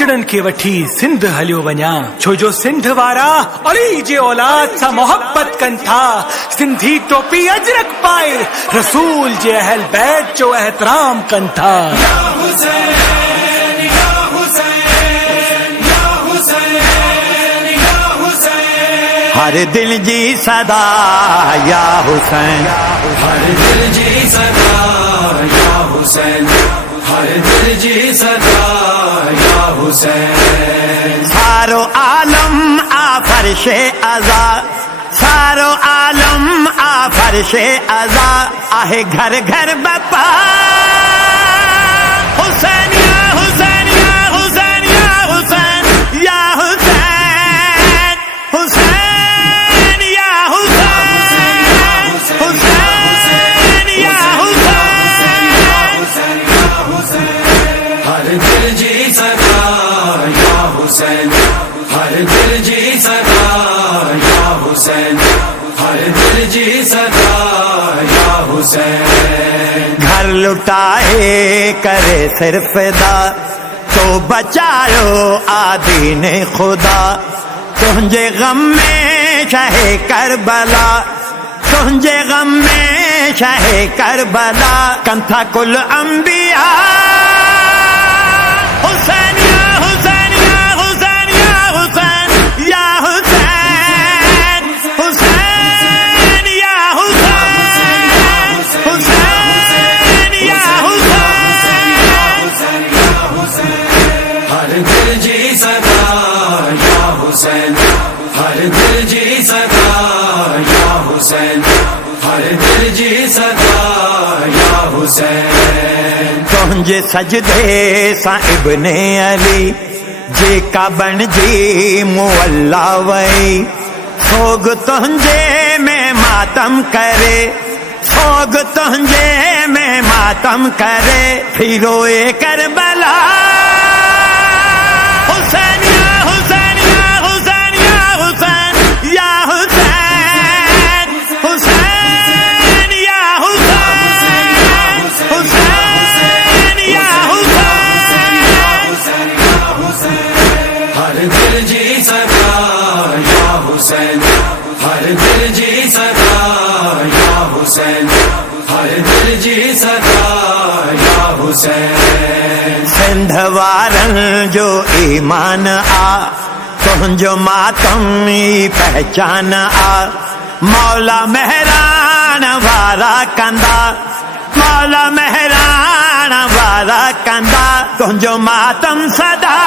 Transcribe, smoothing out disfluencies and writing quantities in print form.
बचड़न के वठी सिंध हलियो वञा, छो जो सिंध वारा अली जे औलाद सां मोहब्बत कनि था। सिंधी टोपी अजरक पाए रसूल जे अहल बैत जो एहतराम कनि था। हर दिल जी सदा या हुसैन, हर दिल जी सदा या हुसैन, हर दिल जी सदा या हुसैन। सारो आलम आ फर्शे अज़ा, सारो आलम आ फर्शे अज़ा, आहे घर घर बपा। हुसैन या हुसैन या हुसैन या हुसैन या हुसैन, हुसैन या हुसैन, हुसैन या हुसैन। हर दिल जी सदा या हुसैन, हर दिल जी सदा या हुसैन, हर दिल जी सदा या हुसैन। घर लुटाए करे सिर्फ दा, तो बचायो आदीन खुदा। तुझे गम में शहे करबला, तुझे गम में शहे करबला, कंथा कुल अंबिया। हुसैन या हुसैन या हुसैन या हुसैन या हुसैन, हुसैन या हुसैन, हुसैन या हुसैन। हर दिल जी सदा या हुसैन, हर दिल जी सदा या हुसैन, हर दिल जी सदा या हुसैन। तुझे सजदे सा इब्ने अली, जेका बन जी मुअल्ला वई। सोग तुझे में मातम करे, सोग तुझे में मातम करे, फिर रोए करबला। हुसैन या हुसैन या हुसैन या हुसैन या हुसैन, हुसैन या हुसैन, हुसैन या हुसैन। हर दिल जी सदा या हुसैन, हर दिल जी सदा या हुसैन, हर दिल जी सदा या हुसैन। सिंध वारन जो ईमान आ, तुझो मातम ई पहचान आ। मौला मेहरान वारा कंदा, मौला मेहरान वारा कंदा, तुझो मातम सदा।